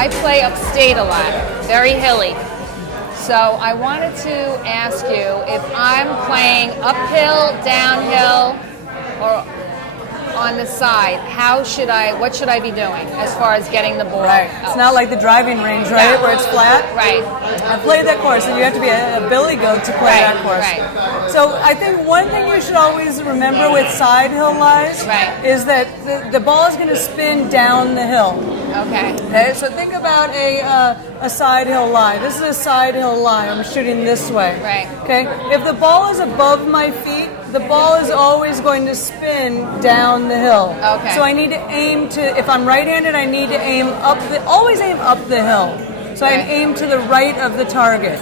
I play upstate a lot, very hilly. So I wanted to ask you if I'm playing uphill, downhill, or on the side, what should I be doing as far as getting the ball? Right. It's not like the driving range, right, where it's flat. Right. I played that course, and you have to be a billy goat to play that course. Right. So I think one thing you should always remember with side hill lies is that the ball is going to spin down the hill. Okay. So think about a side hill lie. This is a side hill lie. I'm shooting this way. Right. Okay. If the ball is above my feet, the ball is always going to spin down the hill. Okay. So I need to aim to, if I'm right-handed, I need to always aim up the hill. So I aim to the right of the target.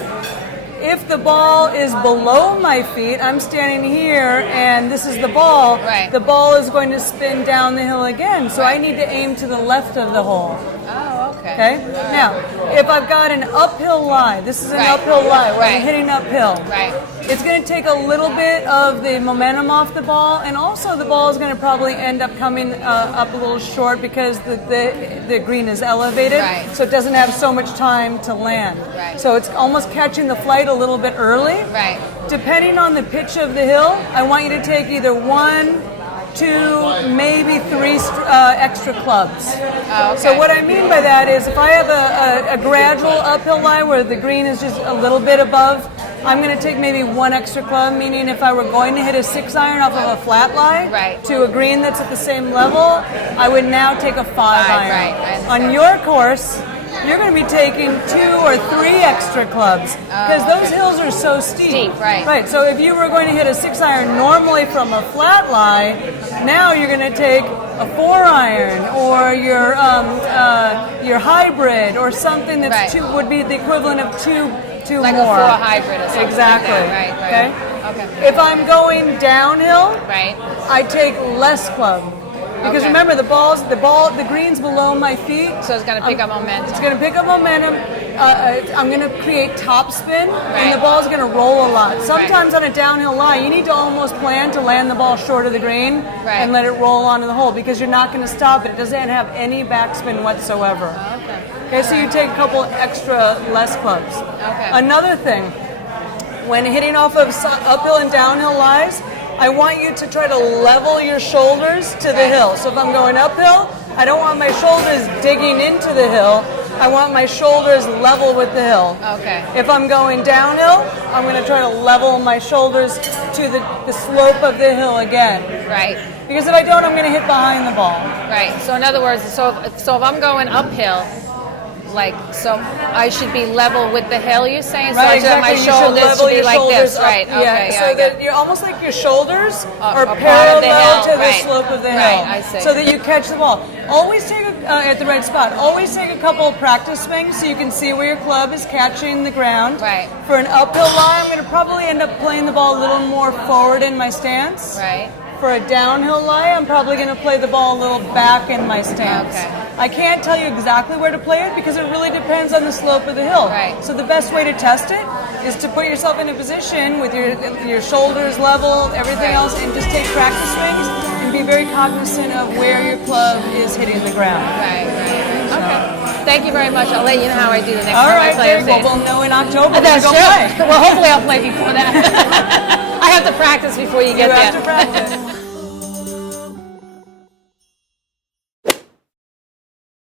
If the ball is below my feet, I'm standing here and this is the ball, the ball is going to spin down the hill again. So I need to aim to the left of the hole. Oh, okay. Okay? Now, if I've got an uphill lie, this is an uphill lie where I'm hitting uphill. Right. It's going to take a little bit of the momentum off the ball, and also the ball is going to probably end up coming up a little short because the green is elevated, so it doesn't have so much time to land. Right. So it's almost catching the flight a little bit early. Right. Depending on the pitch of the hill, I want you to take either 1, 2, maybe 3 extra clubs. Oh, okay. So what I mean by that is if I have a gradual uphill lie where the green is just a little bit above, I'm going to take maybe 1 extra club, meaning if I were going to hit a 6-iron off of a flat lie to a green that's at the same level, I would now take a 5-iron. On your course, you're going to be taking 2 or 3 extra clubs because those hills are so steep. Right. So if you were going to hit a 6-iron normally from a flat lie, now you're going to take a 4-iron or your hybrid or something that's would be the equivalent of two like more. Like a 4 hybrid or something. Exactly. Like that. Okay. If I'm going downhill, I take less club. Because remember, the green's below my feet. So it's going to pick up momentum. It's going to pick up momentum. I'm going to create top spin, and the ball's going to roll a lot. Sometimes on a downhill lie, you need to almost plan to land the ball short of the green and let it roll onto the hole because you're not going to stop it. It doesn't have any backspin whatsoever. Okay, so you take a couple extra less clubs. Another thing, when hitting off of uphill and downhill lies, I want you to try to level your shoulders to the hill. So if I'm going uphill, I don't want my shoulders digging into the hill. I want my shoulders level with the hill. If I'm going downhill, I'm going to try to level my shoulders to the slope of the hill again. Because if I don't, I'm going to hit behind the ball. So in other words, so if I'm going uphill, so I should be level with the hill, you're saying? So I should have my shoulders should be like this, so that you're almost like your shoulders are parallel to the slope of the hill. I see. So that you catch the ball. Always take at the right spot. Always take a couple of practice swings so you can see where your club is catching the ground. For an uphill lie, I'm going to probably end up playing the ball a little more forward in my stance. For a downhill lie, I'm probably going to play the ball a little back in my stance. I can't tell you exactly where to play it because it really depends on the slope of the hill. So the best way to test it is to put yourself in a position with your shoulders level, everything else, and just take practice swings and be very cognizant of where your club is hitting the ground. Thank you very much. I'll let you know how I do the next time I play. We'll know in October. That's true. Well, hopefully I'll play before that. I have to practice before you get there. You have to practice.